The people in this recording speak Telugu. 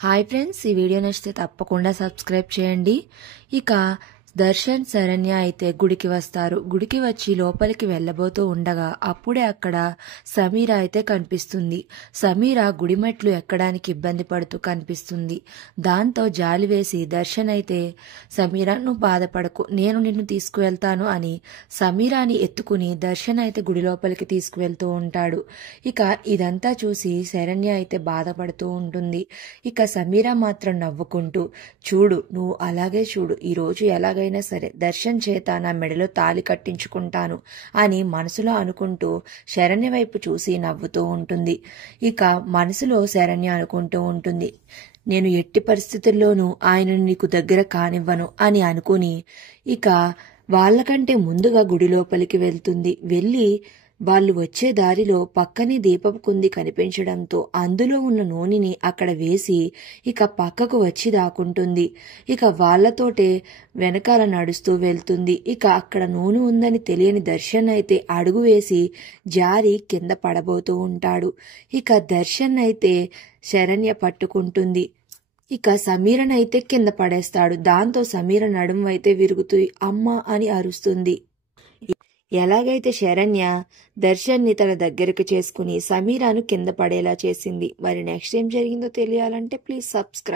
హాయ్ ఫ్రెండ్స్, ఈ వీడియో నచ్చితే తప్పకుండా సబ్స్క్రైబ్ చేయండి. ఇక దర్శన్ శరణ్య అయితే గుడికి వస్తారు. గుడికి వచ్చి లోపలికి వెళ్ళబోతూ ఉండగా అప్పుడే అక్కడ సమీర అయితే కనిపిస్తుంది. సమీర గుడి మెట్లు ఎక్కడానికి ఇబ్బంది పడుతూ కనిపిస్తుంది. దాంతో జాలి వేసి దర్శన్ అయితే సమీర, నువ్వు బాధపడకు, నేను నిన్ను తీసుకువెళ్తాను అని సమీరాని ఎత్తుకుని దర్శన్ అయితే గుడి లోపలికి తీసుకువెళ్తూ ఉంటాడు. ఇక ఇదంతా చూసి శరణ్య అయితే బాధపడుతూ ఉంటుంది. ఇక సమీర మాత్రం నవ్వుకుంటూ, చూడు, నువ్వు అలాగే చూడు, ఈరోజు ఎలాగైనా సరే దర్శన్ చేత నా మెడలో తాళి కట్టించుకుంటాను అని మనసులో అనుకుంటూ శరణ్య వైపు చూసి నవ్వుతూ ఉంటుంది. ఇక మనసులో శరణ్య అనుకుంటూ ఉంటుంది, నేను ఎట్టి పరిస్థితుల్లోనూ ఆయనను నీకు దగ్గర కానివ్వను అని అనుకుని ఇక వాళ్ళకంటే ముందుగా గుడి లోపలికి వెళ్తుంది. వెళ్ళి వాళ్ళు వచ్చే దారిలో పక్కనే దీపపు కుంది కనిపించడంతో అందులో ఉన్న నూనెని అక్కడ వేసి ఇక పక్కకు వచ్చి దాక్కుంటుంది. ఇక వాళ్లతోటే వెనకాల నడుస్తూ వెళ్తుంది. ఇక అక్కడ నూనె ఉందని తెలియని దర్శన్ అయితే అడుగు వేసి జారి కింద పడబోతూ ఉంటాడు. ఇక దర్శన్ అయితే శరణ్య పట్టుకుంటుంది. ఇక సమీరనైతే కింద పడేస్తాడు. దాంతో సమీర నడుము అయితే విరుగుతూ అమ్మ అని అరుస్తుంది. ఎలాగైతే శరణ్య దర్శన్ని తన దగ్గరకు చేసుకుని సమీరాను కింద పడేలా చేసింది. మరి నెక్స్ట్ ఏం జరిగిందో తెలియాలంటే ప్లీజ్ సబ్స్క్రైబ్.